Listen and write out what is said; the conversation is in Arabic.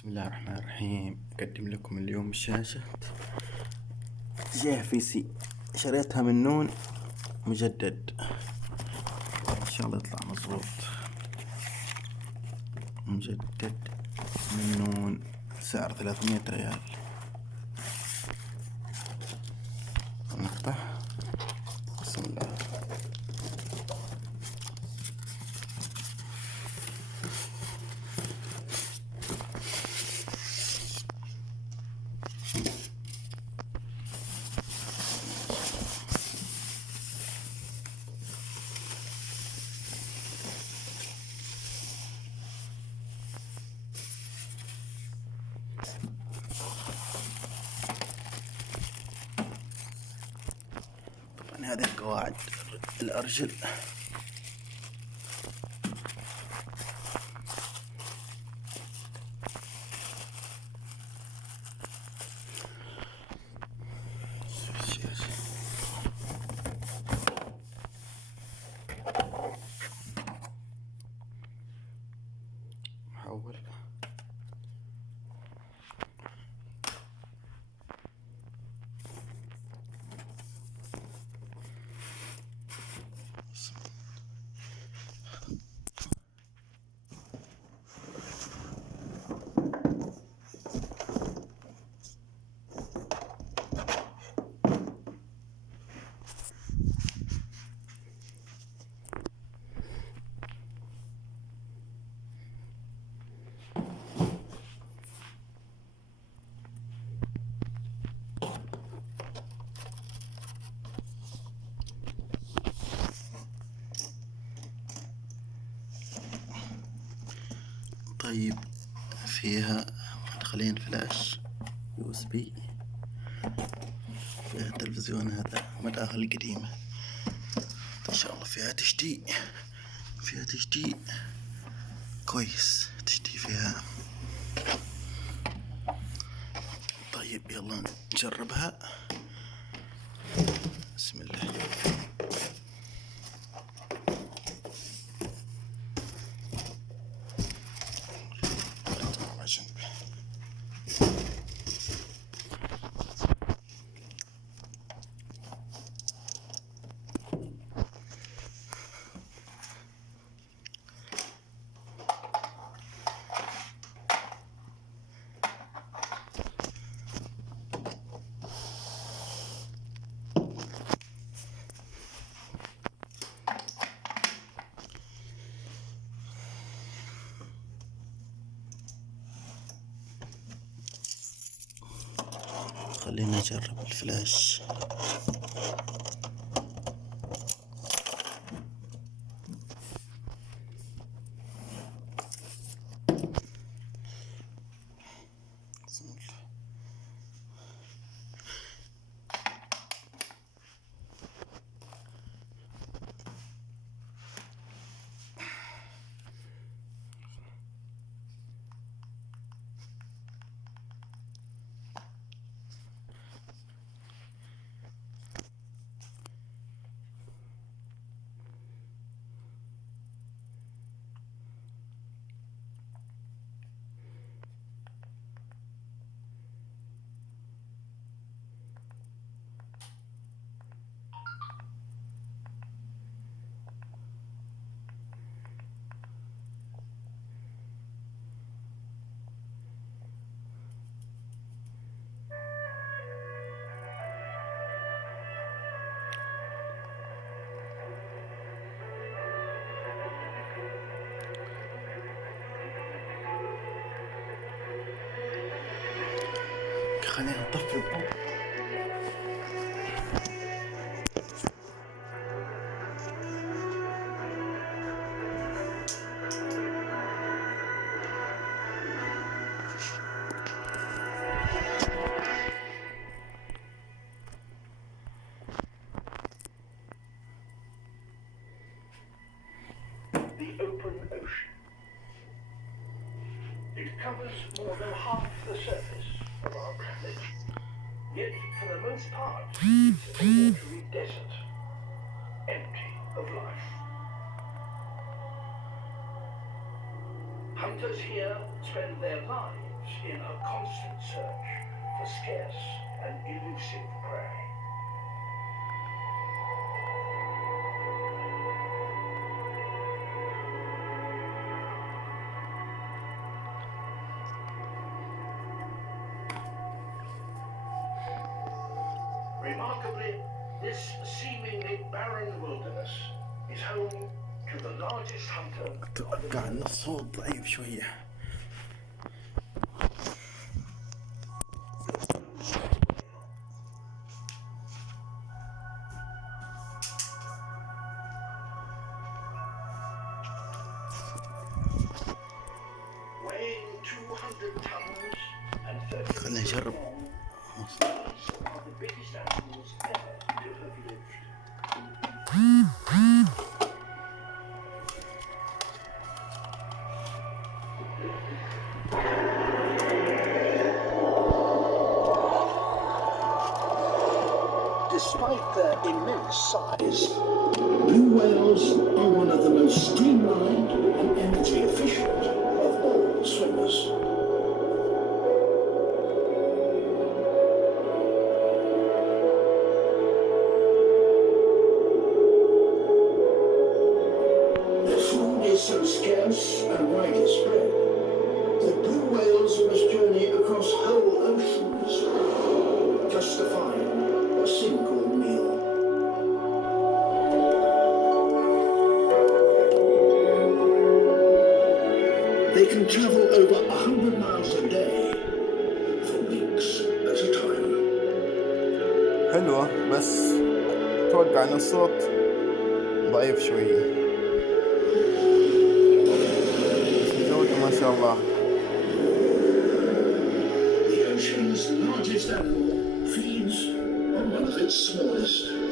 بسم الله الرحمن الرحيم. أقدم لكم اليوم شاشة JVC شريتها من نون مجدد، إن شاء الله يطلع مظبوط. مجدد من نون، سعر 300 ريال. نفتح. بسم الله. هذه قواعد الأرجل. محول. طيب، فيها مدخلين فلاش USB، فيها تلفزيون، هذا مداخل قديمة إن شاء الله. فيها تشتي كويس، تشتي فيها. طيب يلا نجربها. بسم الله. خلينا نجرب الفلاش. خلينا نطفي الضوء. The open ocean. It covers more than half the surface of our planet. Yet, for the most part, it's a watery desert, empty of life. Hunters here spend their lives in a constant search for scarce and elusive prey. Remarkably, this seemingly barren wilderness is home to the largest hunter. أتوقع إن الصوت ضعيف شوية. Weighing 200 tons and 30 خلينا نجرب. are the biggest animals ever to have lived. Despite their immense size, blue whales are one of the most streamlined and energy efficient of all swimmers. Their food is so scarce and widespread that blue whales must journey across whole oceans just to find a single meal. They can travel over 100 miles a day for weeks at a time. حلوة بس أتوقع إن الصوت ضعيف شوية. زوجة ما شاء الله. The ocean's largest animal feeds on one of its smallest.